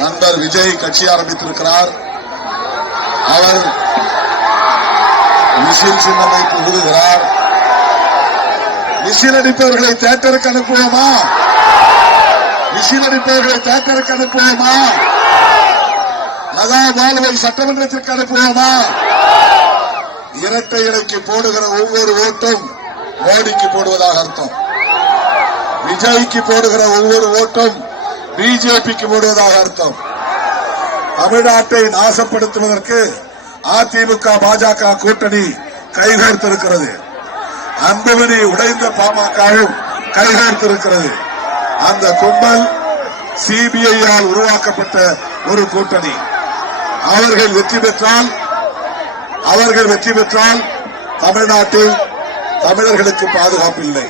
நண்பர் விஜய் கட்சி ஆரம்பித்திருக்கிறார். அவர் விசில் சின்னத்தை புகுதுகிறார். விசில் அடிப்பவர்களை தியேட்டருக்கு அனுப்புவோமா? விசில் அடிப்பவர்களை தியேட்டருக்கு அனுப்புவோமா? லதா பாலுவை சட்டமன்றத்திற்கு அனுப்புவோமா? இரட்டை இலைக்கு போடுகிற ஒவ்வொரு ஓட்டும் மோடிக்கு போடுவதாக அர்த்தம். விஜய்க்கு போடுகிற ஒவ்வொரு ஓட்டும் பிஜேபிக்கு போடுவதாக அர்த்தம். தமிழ்நாட்டை நாசப்படுத்துவதற்கு அதிமுக பாஜக கூட்டணி கைகோர்த்திருக்கிறது. அன்புமணி உடைந்த பாமகவும் கைகோர்த்திருக்கிறது. அந்த கும்பல் சிபிஐயால் உருவாக்கப்பட்ட ஒரு கூட்டணி. அவர்கள் வெற்றி பெற்றால் தமிழ்நாட்டில் தமிழர்களுக்கு பாதுகாப்பு இல்லை.